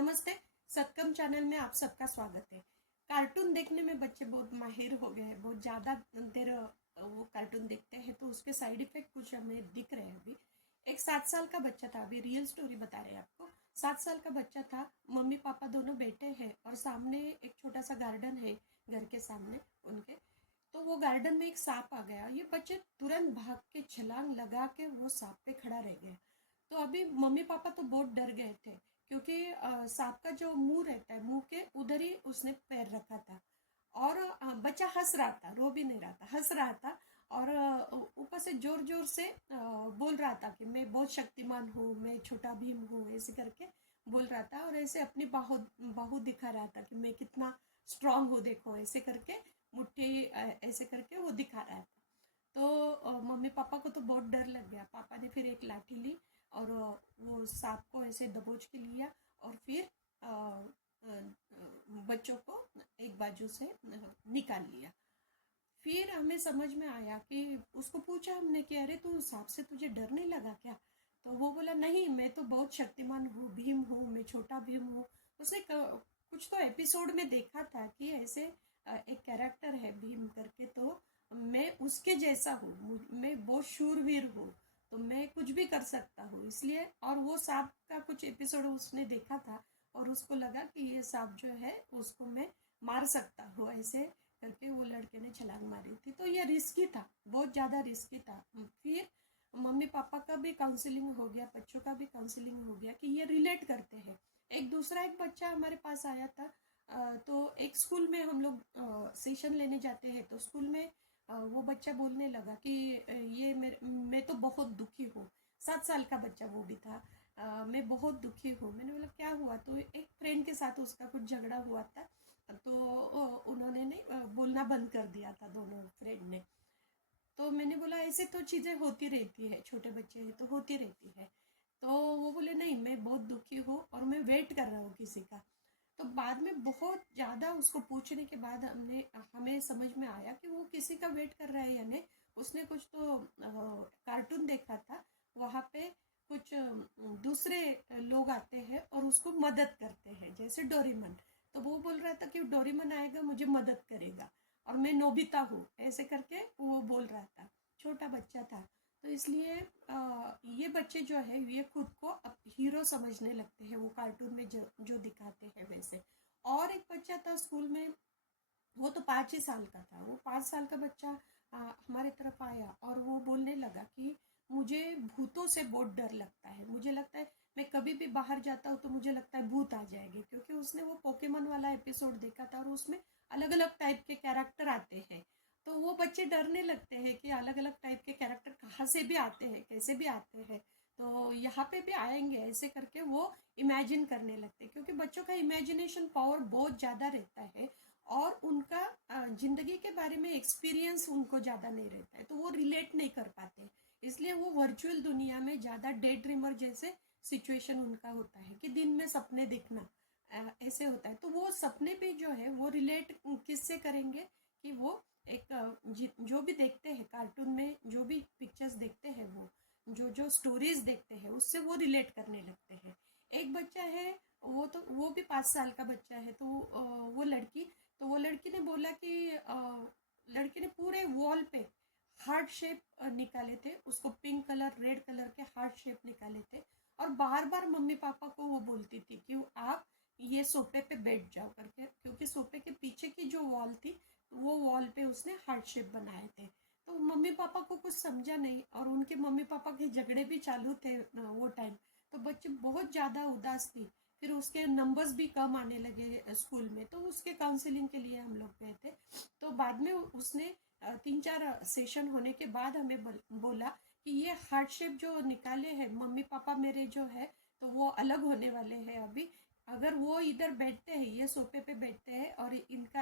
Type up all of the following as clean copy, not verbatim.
नमस्ते। सत्कम चैनल में आप सबका स्वागत है। कार्टून देखने में बच्चे बहुत माहिर हो गए हैं, बहुत ज़्यादा देर वो कार्टून देखते हैं तो उसके साइड इफेक्ट कुछ हमें दिख रहे हैं। अभी एक 7 साल का बच्चा था, अभी रियल स्टोरी बता रहे हैं आपको। 7 साल का बच्चा था, मम्मी पापा दोनों बैठे हैं और सामने एक छोटा सा गार्डन है घर के सामने उनके। तो वो गार्डन में एक सांप आ गया, ये बच्चे तुरंत भाग के छलांग लगा के वो सांप पे खड़ा रह गया। तो अभी मम्मी पापा तो बहुत डर गए थे क्योंकि सांप का जो मुंह रहता है, मुंह के उधर ही उसने पैर रखा था। और बच्चा हंस रहा था, रो भी नहीं रहा था, हंस रहा था। और ऊपर से जोर जोर से बोल रहा था कि मैं बहुत शक्तिमान हूँ, मैं छोटा भीम हूँ, ऐसे करके बोल रहा था। और ऐसे अपनी बाहु बाहु दिखा रहा था कि मैं कितना स्ट्रांग हूँ, देखो ऐसे करके मुट्ठी ऐसे करके वो दिखा रहा था। तो मम्मी पापा को तो बहुत डर लग गया। पापा ने फिर एक लाठी ली और वो सांप को ऐसे दबोच के लिया और फिर बच्चों को एक बाजू से निकाल लिया। फिर हमें समझ में आया कि उसको पूछा हमने कि अरे तू सांप से तुझे डर नहीं लगा क्या? तो वो बोला नहीं, मैं तो बहुत शक्तिमान हूँ, भीम हूँ, मैं छोटा भीम हूँ। उसने कुछ तो एपिसोड में देखा था कि ऐसे एक कैरेक्टर है भीम करके, तो मैं उसके जैसा हूँ, मैं बहुत शूरवीर हूँ, तो मैं कुछ भी कर सकता हूँ इसलिए। और वो सांप का कुछ एपिसोड उसने देखा था और उसको लगा कि ये सांप जो है उसको मैं मार सकता हूँ, ऐसे करके वो लड़के ने छलांग मारी थी। तो ये रिस्की था, बहुत ज़्यादा रिस्की था। फिर मम्मी पापा का भी काउंसलिंग हो गया, बच्चों का भी काउंसलिंग हो गया कि ये रिलेट करते हैं। एक बच्चा हमारे पास आया था। तो एक स्कूल में हम लोग सेशन लेने जाते हैं, तो स्कूल में वो बच्चा बोलने लगा कि मैं तो बहुत दुखी हूँ। 7 साल का बच्चा वो भी था। मैं बहुत दुखी हूँ। मैंने बोला क्या हुआ? तो एक फ्रेंड के साथ उसका कुछ झगड़ा हुआ था। तो उन्होंने नहीं बोलना बंद कर दिया था दोनों फ्रेंड ने। तो मैंने बोला ऐसे तो चीज़ें होती रहती है, छोटे बच्चे हैं तो होती रहती है। तो वो बोले नहीं, मैं बहुत दुखी हूँ और मैं वेट कर रहा हूँ किसी का। तो बाद में बहुत ज़्यादा उसको पूछने के बाद हमें समझ में आया कि वो किसी का वेट कर रहा है या नहीं। उसने कुछ तो कार्टून देखा था, वहाँ पे कुछ दूसरे लोग आते हैं और उसको मदद करते हैं, जैसे डोरेमन। तो वो बोल रहा था कि डोरेमन आएगा, मुझे मदद करेगा और मैं नोबिता हूँ, ऐसे करके वो बोल रहा था। छोटा बच्चा था। तो इसलिए ये बच्चे जो है ये खुद को अब हीरो समझने लगते हैं, वो कार्टून में जो जो दिखाते हैं वैसे। और एक बच्चा था स्कूल में, वो तो 5 ही साल का था। वो 5 साल का बच्चा हमारे तरफ आया और वो बोलने लगा कि मुझे भूतों से बहुत डर लगता है, मुझे लगता है मैं कभी भी बाहर जाता हूँ तो मुझे लगता है भूत आ जाएगी, क्योंकि उसने वो पोकेमन वाला एपिसोड देखा था और उसमें अलग अलग टाइप के कैरेक्टर आते हैं। तो वो बच्चे डरने लगते हैं कि अलग अलग टाइप के कैरेक्टर कहाँ से भी आते हैं, कैसे भी आते हैं, तो यहाँ पे भी आएंगे, ऐसे करके वो इमेजिन करने लगते हैं। क्योंकि बच्चों का इमेजिनेशन पावर बहुत ज़्यादा रहता है और उनका जिंदगी के बारे में एक्सपीरियंस उनको ज़्यादा नहीं रहता है, तो वो रिलेट नहीं कर पाते। इसलिए वो वर्चुअल दुनिया में ज़्यादा डे ड्रीमर जैसे सिचुएशन उनका होता है कि दिन में सपने देखना ऐसे होता है। तो वो सपने भी जो है वो रिलेट किससे करेंगे कि वो एक जो भी देखते हैं कार्टून में, जो भी पिक्चर्स देखते हैं, वो जो जो स्टोरीज देखते हैं उससे वो रिलेट करने लगते हैं। एक बच्चा है, वो भी 5 साल का बच्चा है। तो वो लड़की, तो वो लड़की ने बोला कि लड़की ने पूरे वॉल पे हार्ट शेप निकाले थे, उसको पिंक कलर रेड कलर के हार्ट शेप निकाले थे। और बार बार मम्मी पापा को वो बोलती थी कि आप ये सोफे पे बैठ जाओ करके, क्योंकि सोफे के पीछे की जो वॉल थी वो वॉल पे उसने हार्ट शेप बनाए थे। तो मम्मी पापा को कुछ समझा नहीं और उनके मम्मी पापा के झगड़े भी चालू थे वो टाइम। तो बच्चे बहुत ज़्यादा उदास थी। फिर उसके नंबर्स भी कम आने लगे स्कूल में, तो उसके काउंसलिंग के लिए हम लोग गए थे। तो बाद में उसने 3-4 सेशन होने के बाद हमें बोला कि ये हार्ट शेप जो निकाले हैं मम्मी पापा मेरे जो है, तो वो अलग होने वाले हैं अभी। अगर वो इधर बैठते हैं, ये सोफे पे बैठते हैं और इनका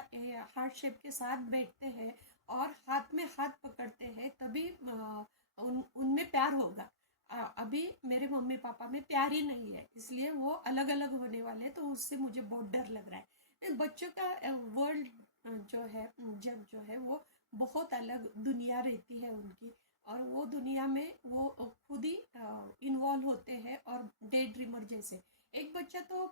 हार्ट शेप के साथ बैठते हैं और हाथ में हाथ पकड़ते हैं, तभी उनमें प्यार होगा। अभी मेरे मम्मी पापा में प्यार ही नहीं है, इसलिए वो अलग अलग होने वाले हैं, तो उससे मुझे बहुत डर लग रहा है। बच्चों का वर्ल्ड जो है, जग जो है वो बहुत अलग दुनिया रहती है उनकी। और वो दुनिया में वो खुद ही इन्वॉल्व होते हैं और डे ड्रीमर जैसे। एक बच्चा तो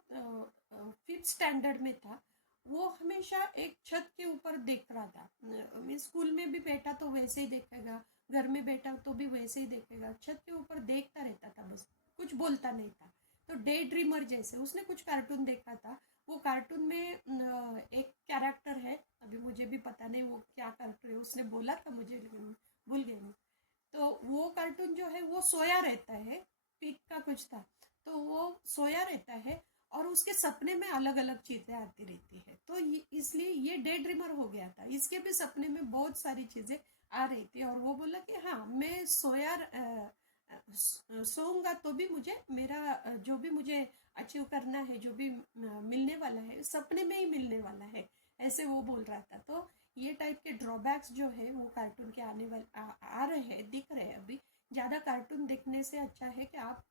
5th स्टैंडर्ड में था, वो हमेशा एक छत के ऊपर देख रहा था। स्कूल में भी बैठा तो वैसे ही देखेगा, घर में बैठा तो भी वैसे ही देखेगा, छत के ऊपर देखता रहता था, बस कुछ बोलता नहीं था। तो डे ड्रीमर जैसे उसने कुछ कार्टून देखा था। वो कार्टून में एक कैरेक्टर है, अभी मुझे भी पता नहीं वो क्या कैरेक्टर है, उसने बोला था मुझे लेकिन भूल गई मैं। तो वो कार्टून जो है वो सोया रहता है, पिग का कुछ था। तो वो सोया रहता है और उसके सपने में अलग अलग चीजें आती रहती है, तो इसलिए ये डे ड्रीमर हो गया था। इसके भी सपने में बहुत सारी चीजें आ रही थी और वो बोला कि हाँ मैं सोऊंगा तो भी मुझे मेरा जो भी मुझे अचीव करना है, जो भी मिलने वाला है सपने में ही मिलने वाला है, ऐसे वो बोल रहा था। तो ये टाइप के ड्रॉबैक्स जो है वो कार्टून के आने वाले आ रहे हैं, दिख रहे हैं अभी। ज़्यादा कार्टून देखने से अच्छा है कि आप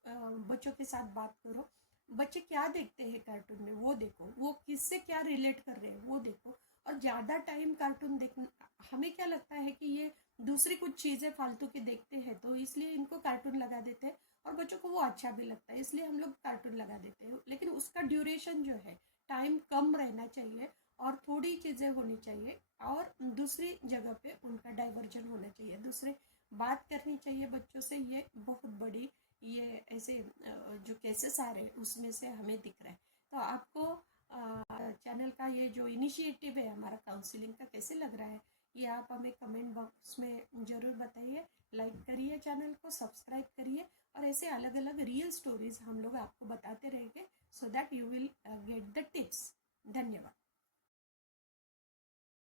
बच्चों के साथ बात करो, बच्चे क्या देखते हैं कार्टून में वो देखो, वो किससे क्या रिलेट कर रहे हैं वो देखो। और ज़्यादा टाइम कार्टून देखना, हमें क्या लगता है कि ये दूसरी कुछ चीज़ें फालतू की देखते हैं तो इसलिए इनको कार्टून लगा देते हैं, और बच्चों को वो अच्छा भी लगता है इसलिए हम लोग कार्टून लगा देते हैं। लेकिन उसका ड्यूरेशन जो है, टाइम कम रहना चाहिए और थोड़ी चीज़ें होनी चाहिए, और दूसरी जगह पे उनका डाइवर्जन होना चाहिए, दूसरे बात करनी चाहिए बच्चों से। ये बहुत बड़ी, ये ऐसे जो केसेस आ रहे हैं उसमें से हमें दिख रहा है। तो आपको चैनल का ये जो इनिशिएटिव है हमारा काउंसलिंग का कैसे लग रहा है, ये आप हमें कमेंट बॉक्स में ज़रूर बताइए। लाइक करिए, चैनल को सब्सक्राइब करिए, और ऐसे अलग अलग रियल स्टोरीज हम लोग आपको बताते रहेंगे, so that you will get the tips. धन्यवाद।